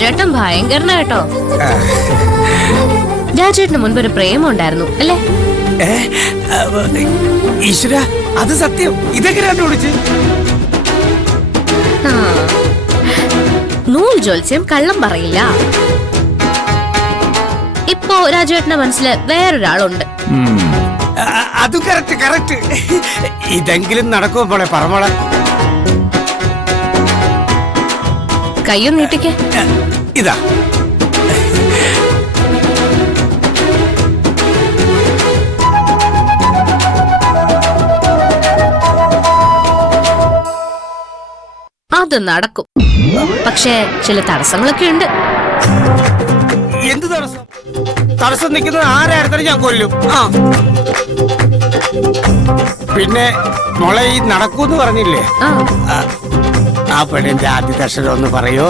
രാജേട്ടൻ ഭയങ്കരന കേട്ടോ. രാജേട്ടന് മുൻപ് ഒരു പ്രേമം ഉണ്ടായിരുന്നു അല്ലേ? ഈശ്വര, അത് സത്യം. ഇതൊക്കെ കണ്ടുപിടിച്ച് നൂൽ ജോത്സ്യം കള്ളം പറയില്ല. ഇപ്പോ രാജേട്ടന്റെ മനസ്സില് വേറൊരാളുണ്ട്. അത് കറക്റ്റ് കറക്റ്റ്. ഇതെങ്കിലും നടക്കുമോ പോളെ പറമോളെ? കയ്യും നീട്ടിക്ക്. ഇതാ അത് നടക്കും. പക്ഷേ ചില തടസ്സങ്ങളൊക്കെ ഉണ്ട്. എന്ത് തടസ്സം? തടസ്സം നിൽക്കുന്നത് ആരായിരുന്നാലും ഞാൻ കൊല്ലും. പിന്നെ മോളെ ഈ നടക്കൂന്ന് പറഞ്ഞില്ലേ, ആ പെണ്ണിന്റെ ആദ്യത്തെ അക്ഷരം ഒന്ന് പറയോ?